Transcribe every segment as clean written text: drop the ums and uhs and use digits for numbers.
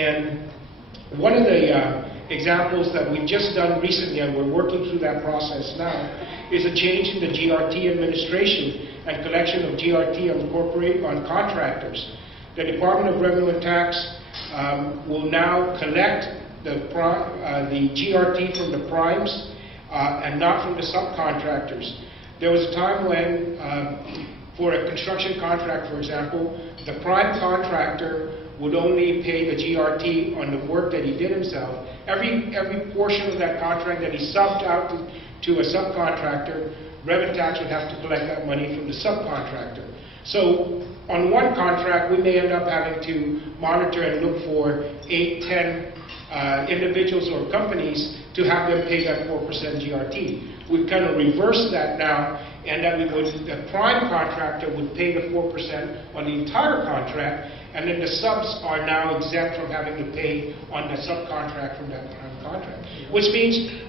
And one of the examples that we've just done recently, and we're working through that process now, is a change in the GRT administration and collection of GRT on contractors. The Department of Revenue and Tax will now collect the GRT from the primes and not from the subcontractors. There was a time when, for a construction contract, for example, the prime contractor would only pay the GRT on the work that he did himself. Every portion of that contract that he subbed out to a subcontractor, revenue tax would have to collect that money from the subcontractor. So on one contract, we may end up having to monitor and look for 8, 10 individuals or companies to have them pay that 4% GRT. We've kind of reversed that now, and that the prime contractor would pay the 4% on the entire contract, and then the subs are now exempt from having to pay on the subcontract from that prime contract. Which means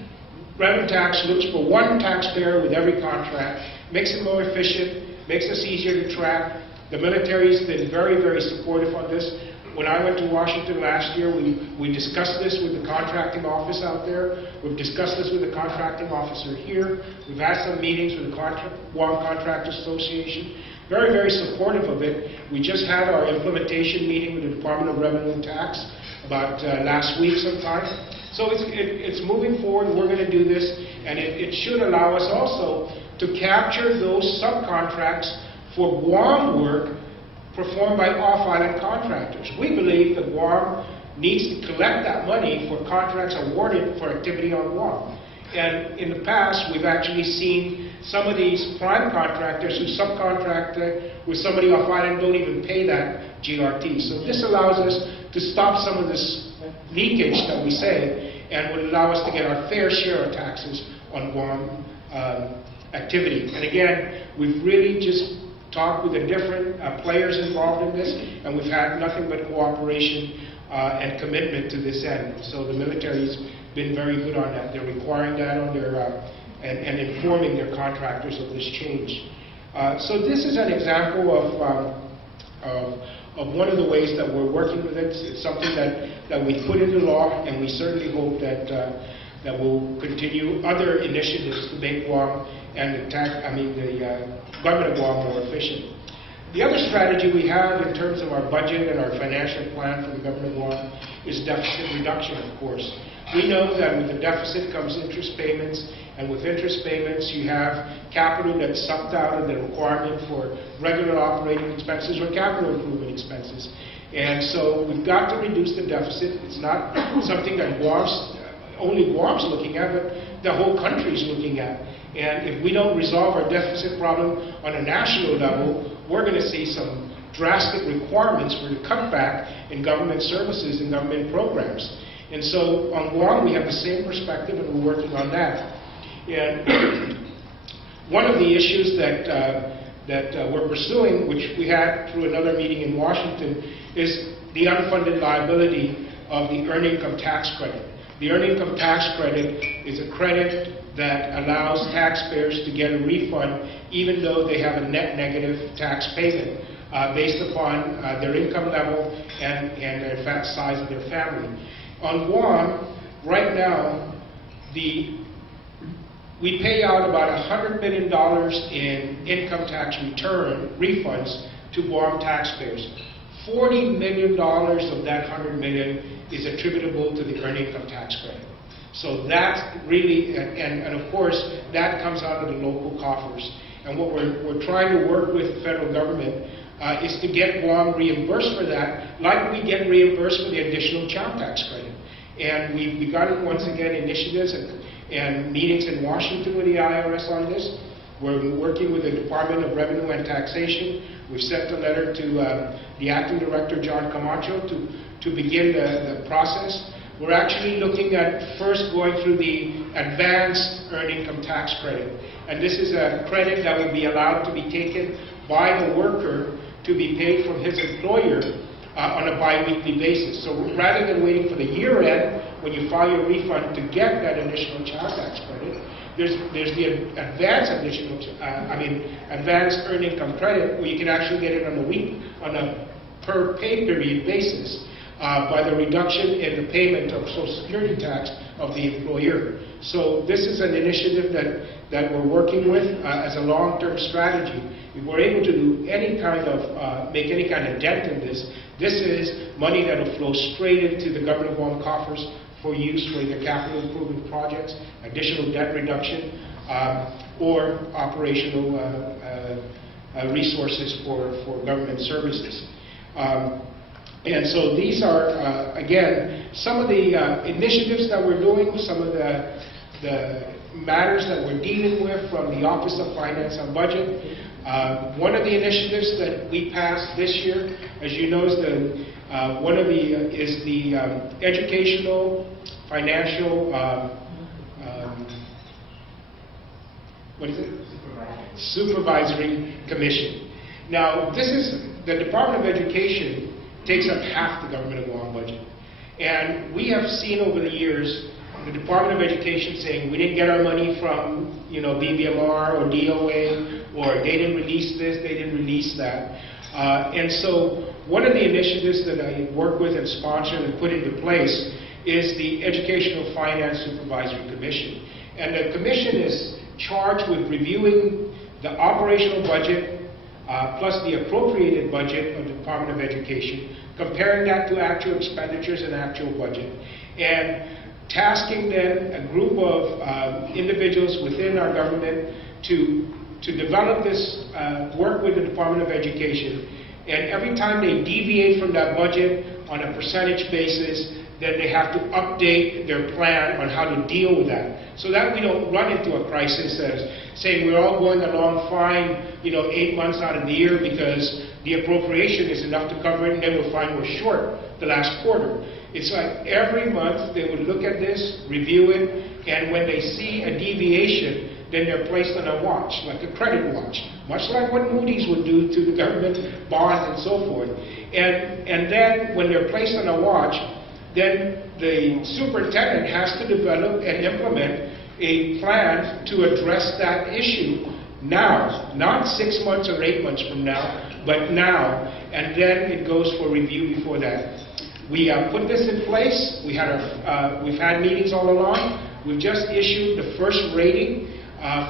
revenue tax looks for one taxpayer with every contract, makes it more efficient, makes us easier to track. The military's been very, very supportive on this. When I went to Washington last year, we discussed this with the contracting office out there. We've discussed this with the contracting officer here. We've had some meetings with the Guam Contractors Association. Very, very supportive of it. We just had our implementation meeting with the Department of Revenue and Tax about last week sometime. So it's moving forward. We're going to do this, and it should allow us also to capture those subcontracts for Guam work performed by off-island contractors. We believe that Guam needs to collect that money for contracts awarded for activity on Guam. And in the past, we've actually seen some of these prime contractors who subcontract with somebody off-island don't even pay that GRT. So this allows us to stop some of this leakage that we say, and would allow us to get our fair share of taxes on Guam activity. And again, we've really just talked with the different players involved in this, and we've had nothing but cooperation and commitment to this end. So the military's been very good on that. They're requiring that on their and informing their contractors of this change. So this is an example of one of the ways that we're working with it. It's something that we put into law, and we certainly hope that that we'll continue other initiatives to make Guam and the government of Guam more efficient. The other strategy we have in terms of our budget and our financial plan for the government of Guam is deficit reduction, of course. We know that with the deficit comes interest payments, and with interest payments you have capital that's sucked out of the requirement for regular operating expenses or capital improvement expenses. And so we've got to reduce the deficit. It's not something that only Guam's looking at, but the whole country's looking at. And if we don't resolve our deficit problem on a national level, we're going to see some drastic requirements for the cutback in government services and government programs. And so on Guam, we have the same perspective, and we're working on that. And one of the issues that we're pursuing, which we had through another meeting in Washington, is the unfunded liability of the Earned Income Tax Credit. The Earned Income Tax Credit is a credit that allows taxpayers to get a refund even though they have a net negative tax payment based upon their income level and the size of their family. On Guam, right now, we pay out about $100 million in income tax return refunds to Guam taxpayers. $40 million of that $100 million is attributable to the Earned Income Tax Credit. So that's really, and of course, that comes out of the local coffers. And what we're trying to work with the federal government is to get Guam reimbursed for that, like we get reimbursed for the additional child tax credit. And we've begun, once again, initiatives and meetings in Washington with the IRS on this. We're working with the Department of Revenue and Taxation. We've sent a letter to the Acting Director, John Camacho, to begin the process. We're actually looking at first going through the Advanced Earned Income Tax Credit. And this is a credit that will be allowed to be taken by the worker to be paid from his employer on a bi-weekly basis. So rather than waiting for the year end, when you file your refund to get that additional child tax credit, there's the advanced earned income credit, where you can actually get it on a per pay period basis. by the reduction in the payment of Social Security tax of the employer. So this is an initiative that we're working with as a long-term strategy. If we're able to do any kind of, make any kind of dent in this, this is money that will flow straight into the government of Guam coffers for use for either capital improvement projects, additional debt reduction, or operational resources for government services. And so these are, again, some of the initiatives that we're doing, some of the matters that we're dealing with from the Office of Finance and Budget. One of the initiatives that we passed this year, as you know, is the educational, financial, what is it? Supervisory Commission. Now, this is, the Department of Education takes up half the government of Guam budget. And we have seen over the years the Department of Education saying we didn't get our money from, BBMR or DOA, or they didn't release this, they didn't release that. And so one of the initiatives that I work with and sponsored and put into place is the Educational Finance Supervisory Commission. And the commission is charged with reviewing the operational budget plus the appropriated budget of the Department of Education, comparing that to actual expenditures and actual budget, and tasking then a group of individuals within our government to develop this work with the Department of Education. And every time they deviate from that budget on a percentage basis, then they have to update their plan on how to deal with that, so that we don't run into a crisis as saying we're all going along fine, 8 months out of the year because the appropriation is enough to cover it, and then we'll find we're short the last quarter. It's like every month they would look at this, review it, and when they see a deviation, then they're placed on a watch, like a credit watch, much like what Moody's would do to the government bonds and so forth. And then when they're placed on a watch, then the superintendent has to develop and implement a plan to address that issue now, not 6 months or 8 months from now, but now, and then it goes for review before that. We put this in place. We've had meetings all along. We've just issued the first rating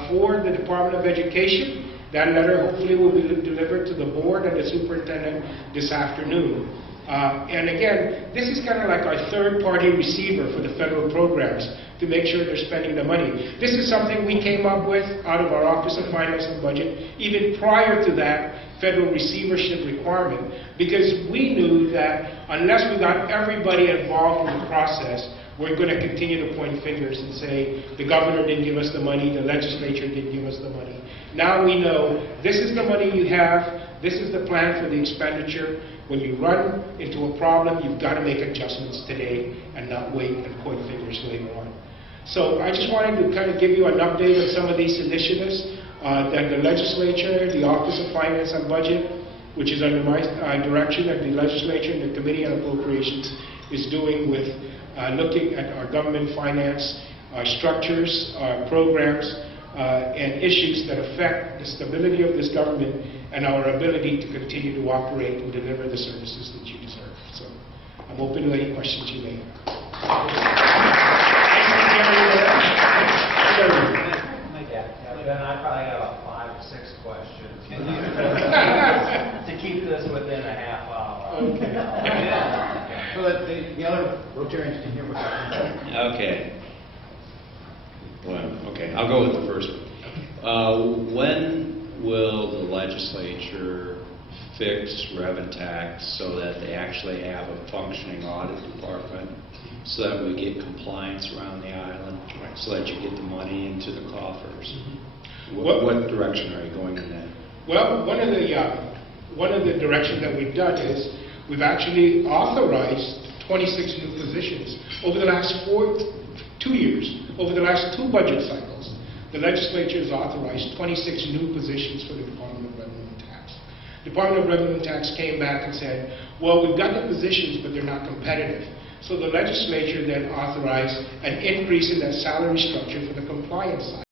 for the Department of Education. That letter hopefully will be delivered to the board and the superintendent this afternoon. And again, this is kind of like our third-party receiver for the federal programs to make sure they're spending the money. This is something we came up with out of our Office of Finance and Budget, even prior to that federal receivership requirement, because we knew that unless we got everybody involved in the process, we're going to continue to point fingers and say the governor didn't give us the money, the legislature didn't give us the money. Now we know this is the money you have, this is the plan for the expenditure. When you run into a problem, you've got to make adjustments today and not wait and point fingers later on. So I just wanted to kind of give you an update on some of these initiatives that the legislature, the Office of Finance and Budget, which is under my direction, and the legislature and the Committee on Appropriations is doing with looking at our government finance, our structures, our programs, and issues that affect the stability of this government and our ability to continue to operate and deliver the services that you deserve. So I'm open to any questions you may have. I probably got about 5 or 6 questions to keep this within a half hour. Okay. So that the other Rotarians can hear what you're saying. Okay. Well, okay, I'll go with the first one. When will the legislature fix rev and tax so that they actually have a functioning audit department, so that we get compliance around the island, so that you get the money into the coffers? What direction are you going in that? Well, one of the directions that we've done is we've actually authorized 26 new positions over the last 2 years. Over the last 2 budget cycles, the legislature has authorized 26 new positions for the Department of Revenue and Tax. The Department of Revenue and Tax came back and said, well, we've got the positions, but they're not competitive. So the legislature then authorized an increase in that salary structure for the compliance side.